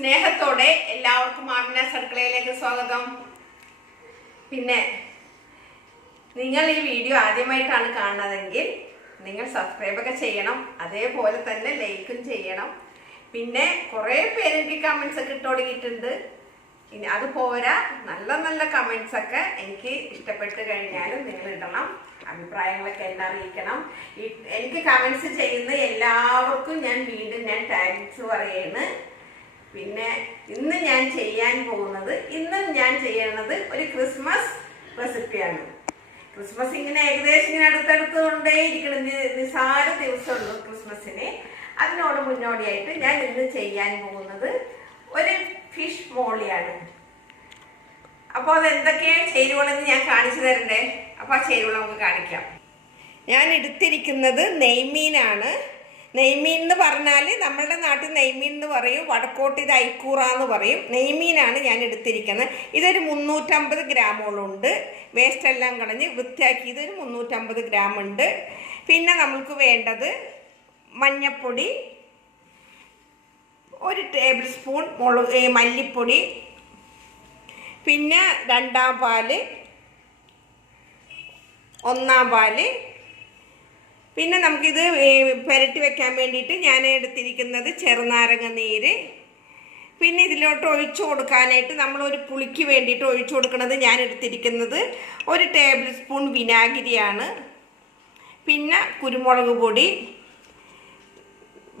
സ്നേഹത്തോടെ എല്ലാവർക്കും ആമിനാസ് അടുക്കളയിലേക്ക് സ്വാഗതം. പിന്നെ നിങ്ങൾ ഈ വീഡിയോ ആദ്യമായിട്ടാണ് കാണുന്നതെങ്കിൽ നിങ്ങൾ സബ്സ്ക്രൈബൊക്കെ ചെയ്യണം, അതേപോലെ തന്നെ ലൈക്കും ചെയ്യണം. പിന്നെ കുറേ പേര് എനിക്ക് കമൻസ് ഒക്കെ ഇട്ട് തുടങ്ങിയിട്ടുണ്ട്. ഇനി അത് പോരാ, നല്ല നല്ല കമൻസ് ഒക്കെ എനിക്ക് ഇഷ്ടപ്പെട്ട് കഴിഞ്ഞാലും നിങ്ങൾ ഇടണം, അഭിപ്രായങ്ങളൊക്കെ എന്നെ അറിയിക്കണം. എനിക്ക് കമൻസ് ചെയ്യുന്ന എല്ലാവർക്കും ഞാൻ വീണ്ടും താങ്ക്സ് പറയുന്നു. പിന്നെ ഇന്ന് ഞാൻ ചെയ്യാൻ പോകുന്നത് ഒരു ക്രിസ്മസ് റെസിപ്പിയാണ്. ക്രിസ്മസ് ഇങ്ങനെ ഏകദേശം ഇങ്ങനെ അടുത്തടുത്തുകൊണ്ടേ ഇരിക്കണം, നിസാര ദിവസമുള്ളൂ ക്രിസ്മസിന്. അതിനോട് മുന്നോടിയായിട്ട് ഞാൻ ഇന്ന് ചെയ്യാൻ പോകുന്നത് ഒരു ഫിഷ് മോളിയാണ്. അപ്പോൾ അത് എന്തൊക്കെയാണ് ചേരുവകളെന്ന് ഞാൻ കാണിച്ചു തരണ്ടേ? അപ്പോൾ ആ ചേരുവകൾ നമുക്ക് കാണിക്കാം. ഞാൻ എടുത്തിരിക്കുന്നത് നെയ്മീനാണ്. നെയ്മീൻ എന്ന് പറഞ്ഞാൽ നമ്മളുടെ നാട്ടിൽ നെയ്മീൻ എന്ന് പറയും, വടക്കോട്ട് ഇത് ഐക്കൂറ എന്ന് പറയും. നെയ്മീനാണ് ഞാൻ എടുത്തിരിക്കുന്നത്. ഇതൊരു 350 ഗ്രാമോളുണ്ട്. വേസ്റ്റ് എല്ലാം കളഞ്ഞ് വൃത്തിയാക്കി ഇതൊരു 350 ഗ്രാം ഉണ്ട്. പിന്നെ നമുക്ക് വേണ്ടത് മഞ്ഞൾപ്പൊടി, 1 ടേബിൾ സ്പൂൺ മല്ലിപ്പൊടി, പിന്നെ 2-ാം പാല്, 1-ാം പാല്. പിന്നെ നമുക്കിത് പുരട്ടി വെക്കാൻ വേണ്ടിയിട്ട് ഞാൻ എടുത്തിരിക്കുന്നത് ചെറുനാരങ്ങ നീര്. പിന്നെ ഇതിലോട്ട് ഒഴിച്ചു കൊടുക്കാനായിട്ട് നമ്മളൊരു പുളിക്ക് വേണ്ടിയിട്ട് ഒഴിച്ചു കൊടുക്കുന്നത് ഞാൻ എടുത്തിരിക്കുന്നത് 1 ടേബിൾ സ്പൂൺ വിനാഗിരിയാണ്. പിന്നെ കുരുമുളക് പൊടി,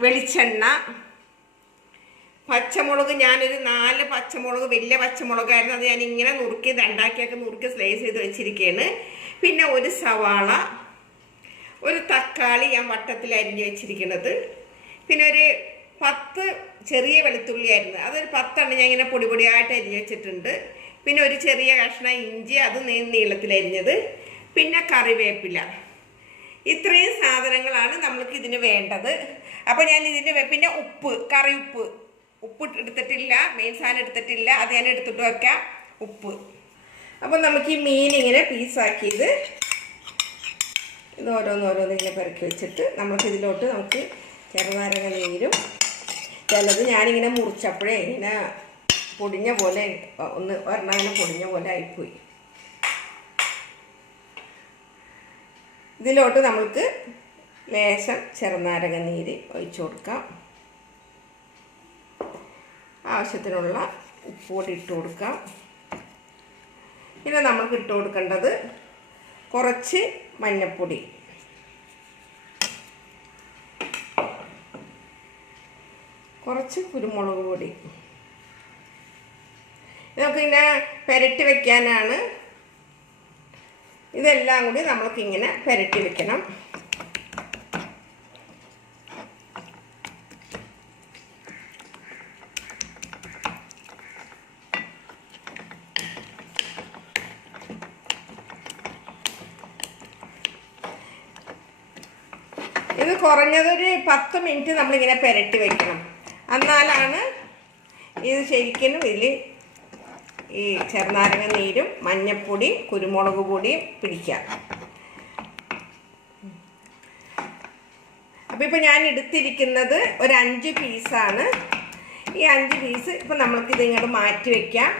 വെളിച്ചെണ്ണ, പച്ചമുളക്. ഞാനൊരു 4 പച്ചമുളക്, വലിയ പച്ചമുളകായിരുന്നു, അത് ഞാൻ ഇങ്ങനെ നുറുക്കി രണ്ടാക്കിയൊക്കെ നുറുക്കി സ്ലൈസ് ചെയ്ത് വെച്ചിരിക്കുകയാണ്. പിന്നെ 1 സവാള, 1 തക്കാളി ഞാൻ വട്ടത്തിൽ അരിഞ്ഞ് വെച്ചിരിക്കുന്നത്. പിന്നെ ഒരു 10 ചെറിയ വെളുത്തുള്ളി ആയിരുന്നു, അതൊരു 10 ഞാൻ ഇങ്ങനെ പൊടി പൊടിയായിട്ട് അരിഞ്ഞ് വെച്ചിട്ടുണ്ട്. പിന്നെ ഒരു ചെറിയ കഷ്ണം ഇഞ്ചി, അത് നീളത്തിൽ അരിഞ്ഞത്. പിന്നെ കറിവേപ്പില. ഇത്രയും സാധനങ്ങളാണ് നമ്മൾക്ക് ഇതിന് വേണ്ടത്. അപ്പോൾ ഞാൻ പിന്നെ ഉപ്പ്, കറി ഉപ്പ് എടുത്തിട്ടില്ല, മെയിൻ സാധനം എടുത്തിട്ടില്ല, അത് ഞാൻ എടുത്തിട്ട് വയ്ക്കാം, ഉപ്പ്. അപ്പോൾ നമുക്ക് ഈ മീൻ ഇങ്ങനെ പീസാക്കിയത് ഇത് ഓരോന്നോരോന്ന് ഇങ്ങനെ പെറുക്കി വെച്ചിട്ട് നമുക്കിതിലോട്ട് നമുക്ക് ചെറുനാരങ്ങ നീരും, ചിലത് ഞാനിങ്ങനെ മുറിച്ചപ്പോഴേ ഇങ്ങനെ പൊടിഞ്ഞ പോലെ ഒരെണ്ണം പൊടിഞ്ഞ പോലെ ആയിപ്പോയി. ഇതിലോട്ട് നമുക്ക് ലേശം ചെറുനാരങ്ങ നീര് ഒഴിച്ചു കൊടുക്കാം. ആവശ്യത്തിനുള്ള ഉപ്പുപൊടി ഇട്ട് കൊടുക്കാം. പിന്നെ നമുക്ക് ഇട്ട് കൊടുക്കേണ്ടത് കുറച്ച് മഞ്ഞൾപ്പൊടി, കുറച്ച് കുരുമുളക് പൊടി. ഇതൊക്കെ ഇങ്ങനെ പുരട്ടി വെക്കാനാണ്. ഇതെല്ലാം കൂടി നമ്മൾക്കിങ്ങനെ പുരട്ടി വെക്കണം. ഇത് കുറഞ്ഞതൊരു 10 മിനിറ്റ് നമ്മളിങ്ങനെ പുരട്ടി വയ്ക്കണം. എന്നാലാണ് ഇത് ശരിക്കും ഇതിൽ ഈ ചെറുനാരങ്ങ നീരും മഞ്ഞൾപ്പൊടിയും കുരുമുളക് പൊടിയും പിടിക്കാം. അപ്പോൾ ഇപ്പോൾ ഞാൻ എടുത്തിരിക്കുന്നത് ഒരു 5 പീസാണ്. ഈ 5 പീസ് ഇപ്പോൾ നമ്മൾക്കിത് ഇങ്ങോട്ട് മാറ്റി വയ്ക്കാം.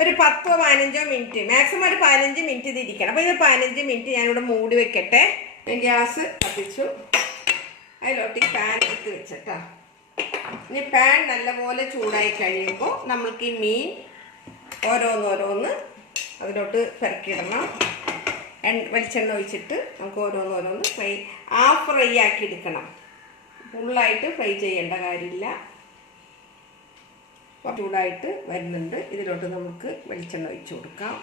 ഒരു 10-15 മിനിറ്റ്, മാക്സിമം ഒരു 15 മിനിറ്റ് ഇത് ഇരിക്കണം. അപ്പോൾ ഇത് 15 മിനിറ്റ് ഞാനിവിടെ മൂടി വെക്കട്ടെ. ഗ്യാസ് കത്തിച്ചു, അതിലോട്ട് ഈ പാൻ എടുത്ത് വെച്ചിട്ടാ. ഇനി പാൻ നല്ലപോലെ ചൂടായി കഴിയുമ്പോൾ നമ്മൾക്ക് ഈ മീൻ ഓരോന്നോരോന്ന് അതിലോട്ട് പെരക്കിയിടണം. വെളിച്ചെണ്ണ ഒഴിച്ചിട്ട് നമുക്ക് ഓരോന്നോരോന്ന് ഫ്രൈ ആക്കി എടുക്കണം. ഫുള്ളായിട്ട് ഫ്രൈ ചെയ്യേണ്ട കാര്യമില്ല. ചൂടായിട്ട് വരുന്നുണ്ട്. ഇതിലോട്ട് നമുക്ക് വെളിച്ചെണ്ണ ഒഴിച്ചു കൊടുക്കാം.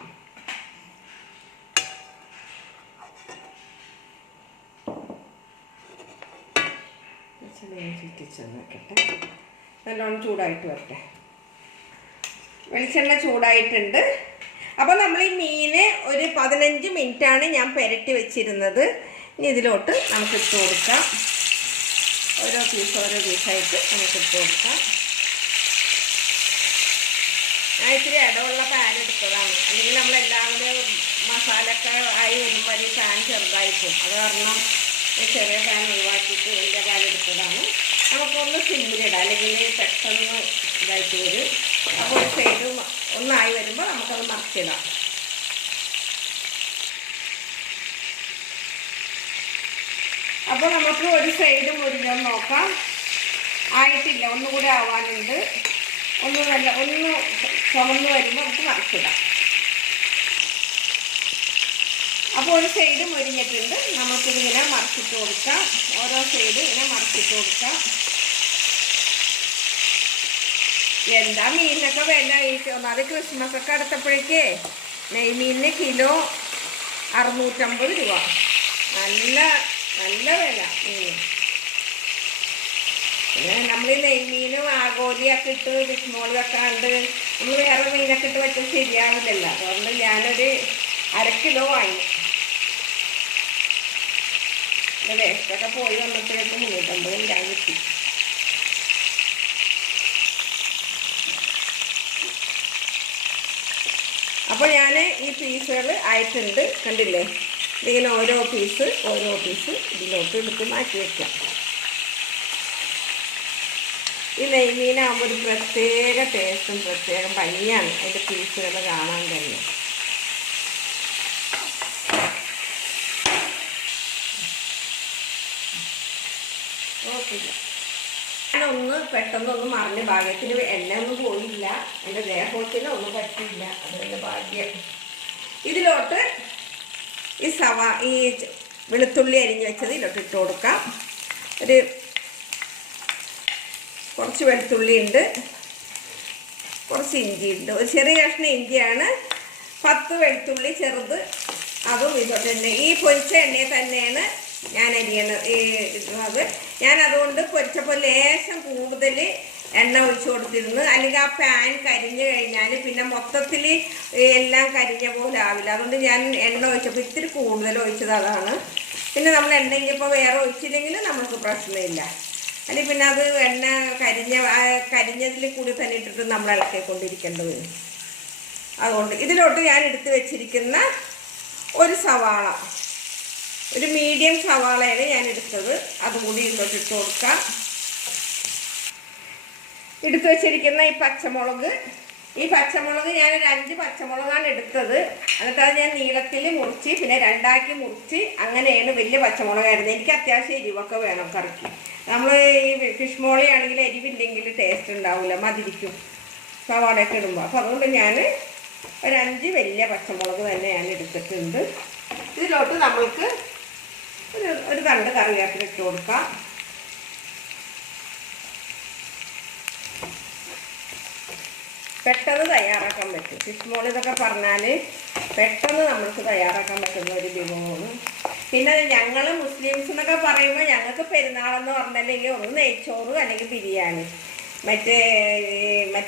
ചുറ്റിച്ചെന്ന് വെക്കട്ടെ, നല്ലോണം ചൂടായിട്ട് വരട്ടെ. വെളിച്ചെണ്ണ ചൂടായിട്ടുണ്ട്. അപ്പോൾ നമ്മൾ ഈ മീന് ഒരു 15 മിനിറ്റാണ് ഞാൻ പുരട്ടി വെച്ചിരുന്നത്. ഇനി ഇതിലോട്ട് നമുക്ക് ഇട്ട് കൊടുക്കാം. ഓരോ പീസായിട്ട് നമുക്ക് ഇട്ട് കൊടുക്കാം. ഞാൻ ഇത്തിരി ഇടമുള്ള പാൻ എടുത്തതാണ്, അല്ലെങ്കിൽ നമ്മളെല്ലാം കൂടെ മസാലയൊക്കെ ആയി വരുമ്പോൾ ഈ പാൻ ചെറുതായിപ്പോവും. അത് കാരണം ചെറിയ പാൻ ഒഴിവാക്കിയിട്ട് വലിയ പാൻ എടുത്തതാണ്. നമുക്കൊന്ന് സിമ്മിലിടാം, അല്ലെങ്കിൽ പെട്ടെന്ന് ഇതായിട്ട് വരും. അപ്പോൾ ഒരു സൈഡ് ഒന്നായി വരുമ്പോൾ നമുക്കത് മറിച്ചിടാം. അപ്പോൾ നമുക്ക് ഒരു സൈഡ് മുരിഞ്ഞൊന്ന് നോക്കാം. ആയിട്ടില്ല, ഒന്നുകൂടി ആവാനുണ്ട്. ഒന്ന് ചുമന്ന് വരുമ്പോൾ നമുക്ക് മറിച്ചിടാം. അപ്പോൾ ഒരു സൈഡ് മുരിഞ്ഞിട്ടുണ്ട്. നമുക്കിതിങ്ങനെ മറിച്ചിട്ട് കൊടുക്കാം. ഓരോ സൈഡ് ഇങ്ങനെ മറിച്ചിട്ട് കൊടുക്കാം. എന്താ മീനിനൊക്കെ വില അത് ക്രിസ്മസ് ഒക്കെ അടുത്തപ്പോഴേക്കേ നെയ്മീനിന് കിലോ 650 രൂപ. നല്ല വില മീൻ. പിന്നെ നമ്മൾ ഈ നെയ്മീനും ആഗോലിയൊക്കെ ഇട്ട് ബിസ്മോൾ വെക്കാണ്ട് നമ്മൾ വേറെ മീനൊക്കെ ഇട്ട് വെച്ചാൽ ശരിയാവില്ലല്ലോ. അതുകൊണ്ട് ഞാനൊരു 1/2 കിലോ വാങ്ങി. വേസ്റ്റൊക്കെ പോയി വന്നപ്പോഴേക്കും 350 ഗ്രാം കിട്ടി. അപ്പോൾ ഞാൻ ഈ പീസുകൾ ആയിട്ടുണ്ട്, കണ്ടില്ലേ? ഇതിങ്ങനെ ഓരോ പീസ് ഇതിലോട്ട് എടുത്ത് മാറ്റി വയ്ക്കാം. ഈ നെയ്മീനാകുമ്പോൾ ഒരു പ്രത്യേക ടേസ്റ്റും പ്രത്യേക ഭംഗിയാണ് അതിൻ്റെ പീസുകൾ കാണാൻ തന്നെ. ഞാനൊന്ന് പെട്ടെന്നൊന്നും മറിഞ്ഞ ഭാഗ്യത്തിന് എണ്ണ ഒന്നും പോയില്ല, എൻ്റെ ദേഹത്തിന് ഒന്നും പറ്റിയില്ല. അതിൻ്റെ ഭാഗ്യം. ഇതിലോട്ട് ഈ വെളുത്തുള്ളി അരിഞ്ഞ് വെച്ചത് ഇതിലോട്ട് ഇട്ട് കൊടുക്കാം. കുറച്ച് വെളുത്തുള്ളി ഉണ്ട്, കുറച്ച് ഇഞ്ചി ഉണ്ട്, ഒരു ചെറിയ കഷ്ണം ഇഞ്ചിയാണ്. 10 വെളുത്തുള്ളി ചെറുത് അതും ഇതോട്ട് തന്നെ ഈ പൊരിച്ച എണ്ണയെ തന്നെയാണ് ഞാൻ അരിയണത്. ഞാൻ അതുകൊണ്ട് പൊരിച്ചപ്പോൾ ലേശം കൂടുതൽ എണ്ണ ഒഴിച്ചു കൊടുത്തിരുന്നു. അല്ലെങ്കിൽ ആ പാൻ കരിഞ്ഞു കഴിഞ്ഞാൽ പിന്നെ മൊത്തത്തിൽ എല്ലാം കരിഞ്ഞ പോലെ ആവില്ല. അതുകൊണ്ട് ഞാൻ എണ്ണ ഒഴിച്ചപ്പോൾ ഇത്തിരി കൂടുതൽ ഒഴിച്ചത് അതാണ്. പിന്നെ നമ്മൾ എണ്ണ ഇനിയിപ്പോൾ വേറെ ഒഴിച്ചില്ലെങ്കിൽ നമുക്ക് പ്രശ്നമില്ല. അല്ലെങ്കിൽ പിന്നെ അത് എണ്ണ കരിഞ്ഞതിൽ കൂടി തന്നെ ഇട്ടിട്ട് നമ്മൾ ഇളക്കിക്കൊണ്ടിരിക്കേണ്ടത് വരും. അതുകൊണ്ട് ഇതിലോട്ട് ഞാൻ എടുത്ത് വെച്ചിരിക്കുന്ന ഒരു സവാള, ഒരു മീഡിയം സവാളയാണ് ഞാൻ എടുത്തത്, അതുകൂടി ഇതിലോട്ട് ഇട്ട് കൊടുക്കാം. എടുത്തു വെച്ചിരിക്കുന്ന ഈ പച്ചമുളക് ഞാൻ ഒരു 5 പച്ചമുളകാണ് എടുത്തത്. എന്നിട്ട് അത് ഞാൻ നീളത്തിൽ മുറിച്ച് പിന്നെ 2ആക്കി മുറിച്ച് അങ്ങനെയാണ്. വലിയ പച്ചമുളകായിരുന്നു. എനിക്ക് അത്യാവശ്യം എരിവൊക്കെ വേണം കറിക്ക്. നമ്മൾ ഈ ഫിഷ് മോളിയാണെങ്കിൽ എരിവില്ലെങ്കിൽ ടേസ്റ്റ് ഉണ്ടാവില്ല, മതിരിക്കും സവാളയൊക്കെ ഇടുമ്പോൾ. അപ്പോൾ അതുകൊണ്ട് ഞാൻ ഒരു 5 വലിയ പച്ചമുളക് തന്നെ ഞാൻ എടുത്തിട്ടുണ്ട്. ഇതിലോട്ട് നമ്മൾക്ക് ഒരു തണ്ട് കറിവേപ്പില ഇട്ട് കൊടുക്കാം. പെട്ടെന്ന് തയ്യാറാക്കാൻ പറ്റും. ഫിഷ് മോൾ ഇതൊക്കെ പറഞ്ഞാൽ പെട്ടെന്ന് നമുക്ക് തയ്യാറാക്കാൻ പറ്റുന്ന ഒരു വിഭവമാണ്. പിന്നെ ഞങ്ങൾ മുസ്ലിംസ് എന്നൊക്കെ പറയുമ്പോൾ ഞങ്ങൾക്ക് പെരുന്നാളെന്ന് പറഞ്ഞില്ലെങ്കിൽ ഒന്ന് നെയ്ച്ചോറ് അല്ലെങ്കിൽ ബിരിയാണി.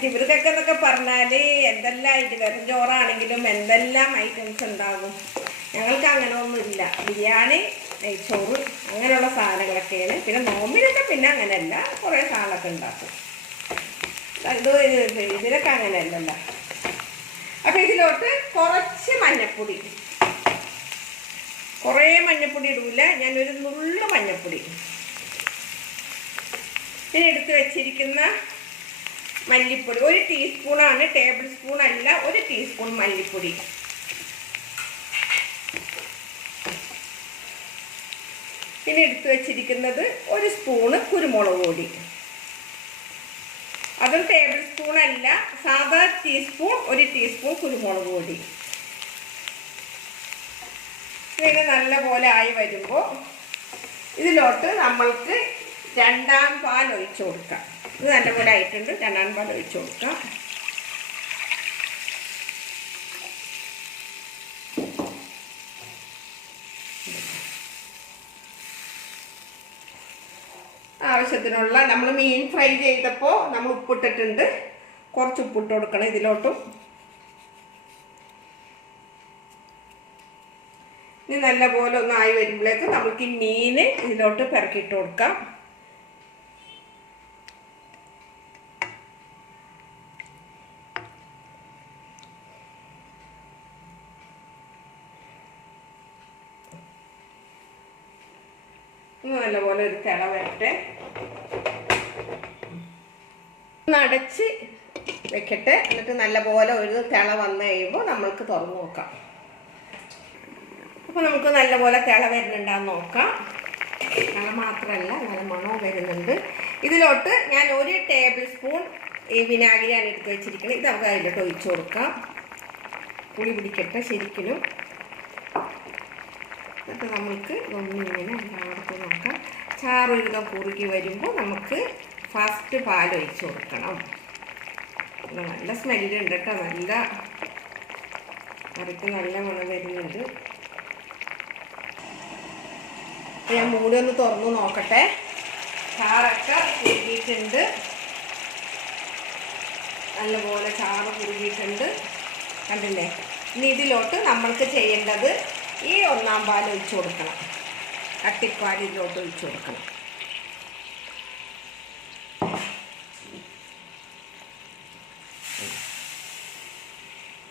ഇവർക്കൊക്കെ എന്നൊക്കെ പറഞ്ഞാൽ എന്തെല്ലാം വെറും ചോറാണെങ്കിലും എന്തെല്ലാം ഐറ്റംസ് ഉണ്ടാകും. ഞങ്ങൾക്ക് അങ്ങനെ ഒന്നുമില്ല. ബിരിയാണി, നെയ്ച്ചോറ് അങ്ങനെയുള്ള സാധനങ്ങളൊക്കെയാണ്. പിന്നെ നോമ്പിനൊക്കെ പിന്നെ അങ്ങനെയല്ല, കുറേ സാധനമൊക്കെ ഉണ്ടാക്കും. ഇതിലൊക്കെ അങ്ങനെയല്ലല്ലോ. അപ്പം ഇതിലോട്ട് കുറച്ച് മഞ്ഞപ്പൊടി, കുറേ മഞ്ഞപ്പൊടി ഇടൂല, ഞാനൊരു നുള്ളു മഞ്ഞപ്പൊടി. പിന്നെ എടുത്ത് വെച്ചിരിക്കുന്ന മല്ലിപ്പൊടി 1 ടീസ്പൂണാണ്, ടേബിൾ സ്പൂൺ അല്ല, 1 ടീസ്പൂൺ മല്ലിപ്പൊടി. പിന്നെ എടുത്ത് വെച്ചിരിക്കുന്നത് 1 സ്പൂണ് കുരുമുളക് പൊടി. അതും ടേബിൾ സ്പൂൺ അല്ല, സാധാ ടീസ്പൂൺ, 1 ടീസ്പൂൺ കുരുമുളക് പൊടി. ഇങ്ങനെ നല്ലപോലെ ആയി വരുമ്പോൾ ഇതിലോട്ട് നമ്മൾക്ക് 2ആം പാൽ ഒഴിച്ചു കൊടുക്കാം. ഇത് നല്ലപോലെ ആയിട്ടുണ്ട്. 2ആം പാൽ ഒഴിച്ചു കൊടുക്കാം. ആവശ്യത്തിനുള്ള നമ്മൾ മീൻ ഫ്രൈ ചെയ്തപ്പോൾ നമ്മൾ ഉപ്പിട്ടിട്ടുണ്ട്, കുറച്ച് ഉപ്പിട്ട് കൊടുക്കണം ഇതിലോട്ടും. ഇനി നല്ലപോലെ ഒന്ന് ആയി വരുമ്പോഴേക്ക് നമുക്ക് ഈ മീൻ ഇതിലോട്ട് പെരക്കിയിട്ട് കൊടുക്കാം. നല്ലപോലെ ഒരു തിള വരട്ടെ. ഒന്ന് അടച്ച് വെക്കട്ടെ. എന്നിട്ട് നല്ലപോലെ ഒരു തിള വന്നു കഴിയുമ്പോൾ നമ്മൾക്ക് തുറന്ന് നോക്കാം. അപ്പോൾ നമുക്ക് നല്ലപോലെ തിള വരുന്നുണ്ടാന്ന് നോക്കാം. തിള മാത്രമല്ല നല്ല മണവും വരുന്നുണ്ട്. ഇതിലോട്ട് ഞാൻ 1 ടേബിൾ സ്പൂൺ ഈ വിനാഗിരിയാണ് എടുത്ത് വെച്ചിരിക്കുന്നത്. ഇത് നമുക്ക് അതിലോട്ട് ഒഴിച്ചു കൊടുക്കാം. പുളി പിടിക്കട്ടെ ശരിക്കും. എന്നിട്ട് നമുക്ക് ഇതൊന്നിങ്ങനെ എല്ലായിടത്തും നോക്കാം. ചാറൊരുതം കുറുകി വരുമ്പോൾ നമുക്ക് ഫസ്റ്റ് പാൽ ഒഴിച്ചു കൊടുക്കണം. നല്ല സ്മെല്ലുണ്ട് കേട്ടോ. നല്ല കറിക്ക് നല്ല മണം വരുന്നുണ്ട്. ഞാൻ മൂടി ഒന്ന് തുറന്നു നോക്കട്ടെ. ചാറൊക്കെ കുറുകിയിട്ടുണ്ട്. നല്ലപോലെ ചാറ് കുറുകിയിട്ടുണ്ട്. കണ്ടില്ലേ? ഇനി ഇതിലോട്ട് നമ്മൾക്ക് ചെയ്യേണ്ടത് ഈ 1-ാം പാൽ ഒഴിച്ചു കൊടുക്കണം. കട്ടിപ്പാൽ ഇതിലോട്ട് ഒഴിച്ചു കൊടുക്കണം.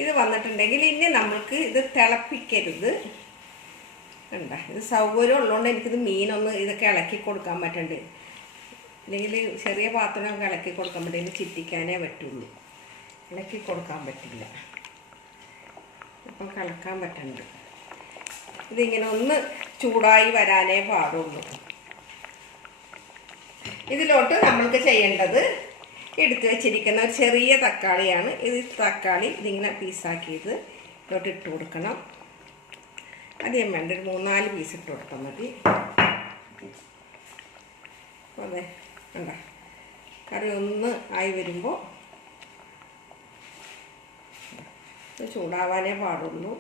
ഇത് വന്നിട്ടുണ്ടെങ്കിൽ ഇനി നമ്മൾക്ക് ഇത് തിളപ്പിക്കരുത്. കണ്ടാ, ഇത് സൗകര്യം ഉള്ളതുകൊണ്ട് എനിക്കിത് മീനൊന്ന് ഇതൊക്കെ ഇളക്കി കൊടുക്കാൻ പറ്റുന്നുണ്ട്. അല്ലെങ്കിൽ ചെറിയ പാത്രമൊക്കെ ഇളക്കി കൊടുക്കാൻ പറ്റില്ല, ചിറ്റിക്കാനേ പറ്റുള്ളൂ, ഇളക്കി കൊടുക്കാൻ പറ്റില്ല. അപ്പം കളക്കാൻ പറ്റുന്നുണ്ട്. ഇതിങ്ങനെ ഒന്ന് ചൂടായി വരാനേ പാടുള്ളൂ. ഇതിലോട്ട് നമ്മൾക്ക് ചെയ്യേണ്ടത് എടുത്ത് വെച്ചിരിക്കുന്ന ഒരു ചെറിയ തക്കാളിയാണ്. ഇത് തക്കാളി ഇതിങ്ങനെ പീസാക്കിയത് ഇതിലോട്ട് ഇട്ട് കൊടുക്കണം. അധികം വേണ്ട, ഒരു 3-4 പീസ് ഇട്ട് കൊടുത്താൽ മതി. അതെ കണ്ട, കറി ഒന്ന് ആയി വരുമ്പോൾ ചൂടാവാനേ പാടുള്ളൂ.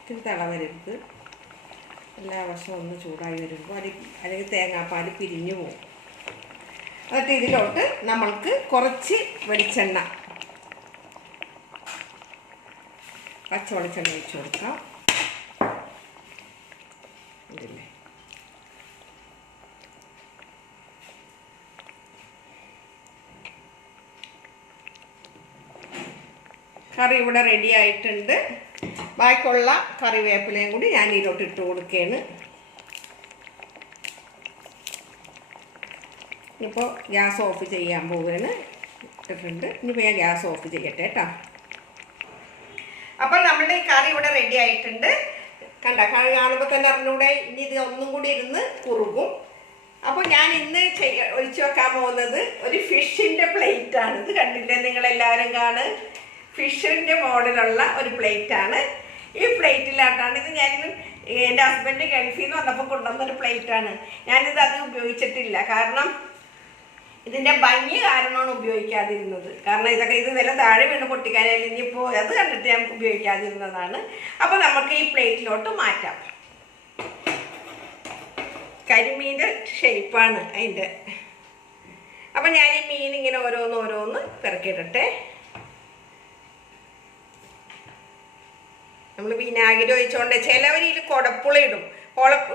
ഇത്തിരി തിള വരരുത്. എല്ലാ വശവും ഒന്ന് ചൂടായി വരുമ്പോൾ അല്ലെങ്കിൽ തേങ്ങാപ്പാൽ പിരിഞ്ഞു പോകും. എന്നിട്ട് ഇതിലോട്ട് നമ്മൾക്ക് കുറച്ച് വെളിച്ചെണ്ണ, പച്ച വെളിച്ചെണ്ണ ഒഴിച്ചു കൊടുക്കാം. ഇതില്ലേ, കറി ഇവിടെ റെഡി ആയിട്ടുണ്ട്. ബാക്കിയുള്ള കറിവേപ്പിലയും കൂടി ഞാൻ ഇതിലോട്ട് ഇട്ട് കൊടുക്കുകയാണ്. ഇപ്പോൾ ഗ്യാസ് ഓഫ് ചെയ്യാൻ പോവുകയാണ്. ഇട്ടിട്ടുണ്ട്. ഇനിയിപ്പോൾ ഞാൻ ഗ്യാസ് ഓഫ് ചെയ്യട്ടെ കേട്ടോ. അപ്പോൾ നമ്മളുടെ ഈ കറി ഇവിടെ റെഡി ആയിട്ടുണ്ട്. കണ്ട, കറി കാണുമ്പോൾ തന്നെ അറിഞ്ഞൂടെ. ഇനി ഇത് ഒന്നും കൂടി ഇരുന്ന് കുറുകും. അപ്പോൾ ഞാൻ ഇന്ന് ഒഴിച്ചു വെക്കാൻ പോകുന്നത് ഒരു ഫിഷിൻ്റെ പ്ലേറ്റാണ്. ഇത് കണ്ടില്ലേ നിങ്ങളെല്ലാവരും കാണ്. ഫിഷിൻ്റെ മോഡലുള്ള ഒരു പ്ലേറ്റാണ്. ഈ പ്ലേറ്റിലാട്ടാണ് ഇത്. ഞാൻ എൻ്റെ ഹസ്ബൻഡ് ഗൾഫിൽ നിന്ന് വന്നപ്പോൾ കൊണ്ടുവന്നൊരു പ്ലേറ്റാണ്. ഞാനിത് അത് ഉപയോഗിച്ചിട്ടില്ല. കാരണം ഇതിൻ്റെ ഭംഗി കാരണമാണ് ഉപയോഗിക്കാതിരുന്നത്. കാരണം ഇതൊക്കെ ഇത് വില താഴെ വീണ് പൊട്ടിക്കാനായാലും ഇനിയിപ്പോൾ അത് കണ്ടിട്ട് ഞാൻ ഉപയോഗിക്കാതിരുന്നതാണ്. അപ്പോൾ നമുക്ക് ഈ പ്ലേറ്റിലോട്ട് മാറ്റാം. കരിമീൻ്റെ ഷേപ്പാണ് അതിൻ്റെ. അപ്പം ഞാൻ ഈ മീൻ ഇങ്ങനെ ഓരോന്ന് പിറക്കിയിടട്ടെ. നമ്മൾ വിനാഗിരി ഒഴിച്ചുകൊണ്ട് ചിലവർ ഇതിൽ കുടപ്പുളി ഇടും.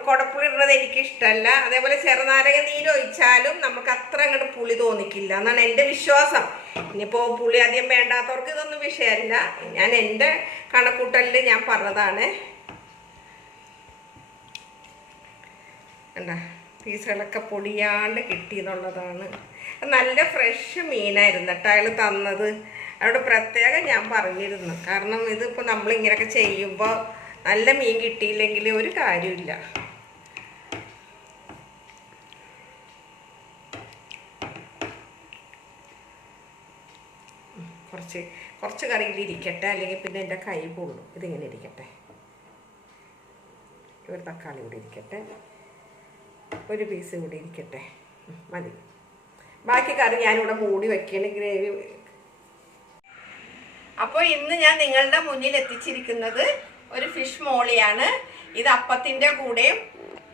കുടപ്പുളി ഇടുന്നത് എനിക്കിഷ്ടമല്ല. അതേപോലെ ചെറുനാരക നീര് ഒഴിച്ചാലും നമുക്ക് അത്ര അങ്ങോട്ട് പുളി തോന്നിക്കില്ല എന്നാണ് എൻ്റെ വിശ്വാസം. ഇനിയിപ്പോൾ പുളി അധികം വേണ്ടാത്തവർക്ക് ഇതൊന്നും വിഷയമല്ല. ഞാൻ എൻ്റെ കണക്കൂട്ടലിൽ ഞാൻ പറഞ്ഞതാണ്. എന്താ പീസുകളൊക്കെ പൊടിയാണ്ട് കിട്ടി എന്നുള്ളതാണ്. നല്ല ഫ്രഷ് മീനായിരുന്നു കേട്ടോ അയാൾ തന്നത്. അവിടെ പ്രത്യേകം ഞാൻ പറഞ്ഞിരുന്നു. കാരണം ഇതിപ്പോൾ നമ്മളിങ്ങനെയൊക്കെ ചെയ്യുമ്പോൾ നല്ല മീൻ കിട്ടിയില്ലെങ്കിൽ ഒരു കാര്യമില്ല. കുറച്ച് കറിയിലിരിക്കട്ടെ, അല്ലെങ്കിൽ പിന്നെ എൻ്റെ കൈ പൊള്ളും. ഇതിങ്ങനെ ഇരിക്കട്ടെ. ഒരു തക്കാളി കൂടി ഇരിക്കട്ടെ, ഒരു പീസ് കൂടി ഇരിക്കട്ടെ, മതി. ബാക്കി കറി ഞാനിവിടെ മൂടി വയ്ക്കുകയാണ് ഗ്രേവി. അപ്പോൾ ഇന്ന് ഞാൻ നിങ്ങളുടെ മുന്നിൽ എത്തിച്ചിരിക്കുന്നത് ഒരു ഫിഷ് മോളിയാണ്. ഇത് അപ്പത്തിൻ്റെ കൂടെയും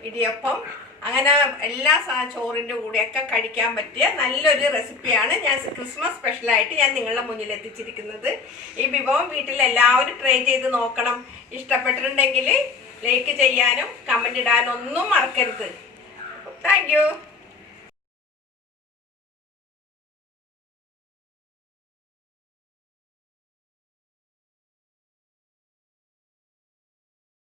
ഇടിയപ്പം അങ്ങനെ എല്ലാ ചോറിൻ്റെ കൂടെയൊക്കെ കഴിക്കാൻ പറ്റിയ നല്ലൊരു റെസിപ്പിയാണ് ഞാൻ ക്രിസ്മസ് സ്പെഷ്യലായിട്ട് ഞാൻ നിങ്ങളുടെ മുന്നിൽ എത്തിച്ചിരിക്കുന്നത്. ഈ വിഭവം വീട്ടിൽ എല്ലാവരും ട്രൈ ചെയ്ത് നോക്കണം. ഇഷ്ടപ്പെട്ടിട്ടുണ്ടെങ്കിൽ ലൈക്ക് ചെയ്യാനും കമൻ്റ് ഇടാനും ഒന്നും മറക്കരുത്. Thank you.